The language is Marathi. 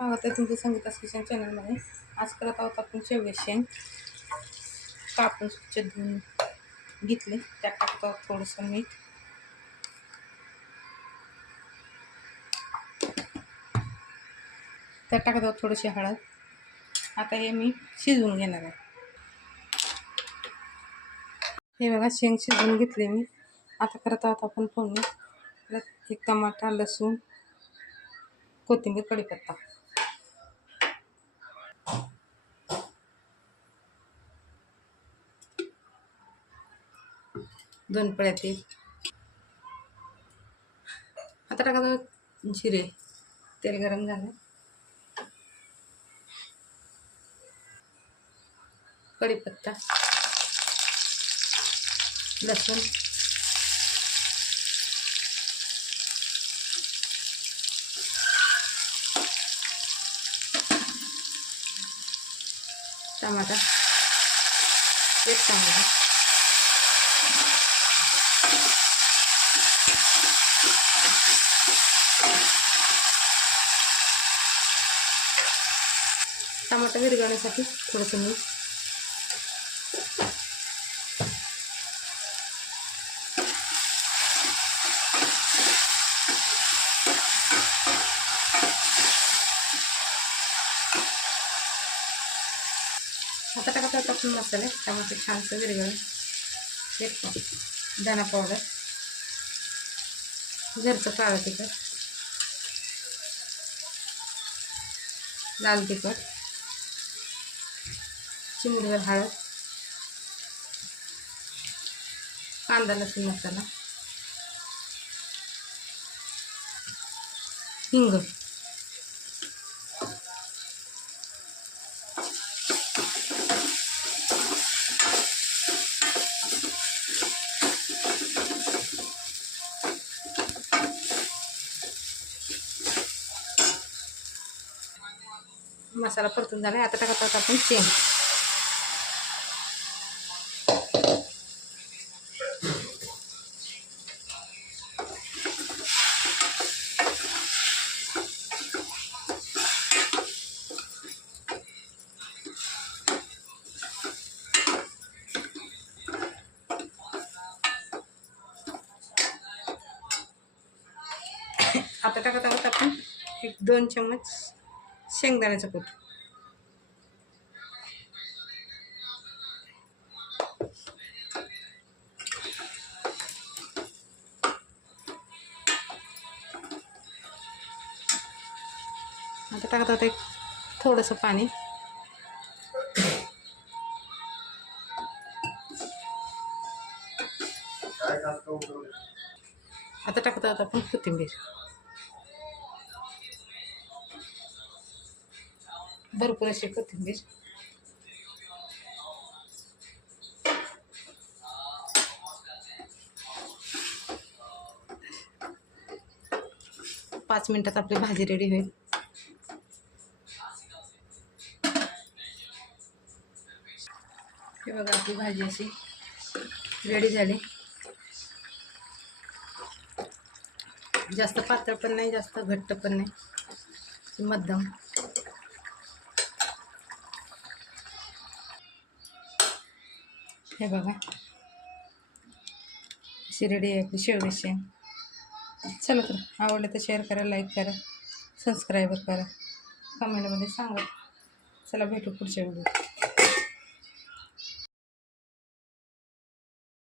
स्वागत आहे तुमचं संगीता किचन चॅनलमध्ये आज करत आहोत आपण शेवगे शेंग. कापून स्वच्छ धुवून घेतले. त्यात टाकतो आहोत थोडंसं मीठ. त्यात टाकत आहोत थोडीशी हळद. आता हे मी शिजवून घेणार आहे. हे बघा शेंग शिजवून घेतले मी. आता करत आहोत आपण फोडणी. एक टमाटा लसूण कोथिंबीर कडीपत्ता दोन पळ्या तेल आता टाकायचं जिरे तेल गरम झालं. कढीपत्ता लसूण. टमाटा एक टमाटा टमाटा विरघळण्यासाठी थोडंसं मीठ आता टाकत आहोत आपण मसाले त्यामध्ये छानसं विरघळ एक दाणा पावडर घरचं काळं तिखट. लाल तिखट. चिमडीवर हळद. कांदा लसूण मसाला. हिंग. मसाला परतून झाला आता टाकत आहोत आपण शेंग आता टाकत आहोत आपण एक दोन चम्मच शेंगदाण्याचं कूट. आता टाकत आहोत एक थोडंसं पाणी. आता टाकत आहोत आपण कोथिंबीर. भरपूर अशी कोथिंबीर पाच मिनिटात आपली भाजी रेडी हे बघा आपली भाजी अशी रेडी झाली जास्त पातळ पण घट्ट पण मध्यम हे बघा. अशी रेडी आहे आपली शेवगी चला तर आवडलं तर शेअर करा लाईक करा सबस्क्राईब करा. कमेंटमध्ये सांगा. चला भेटू पुढच्या व्हिडिओ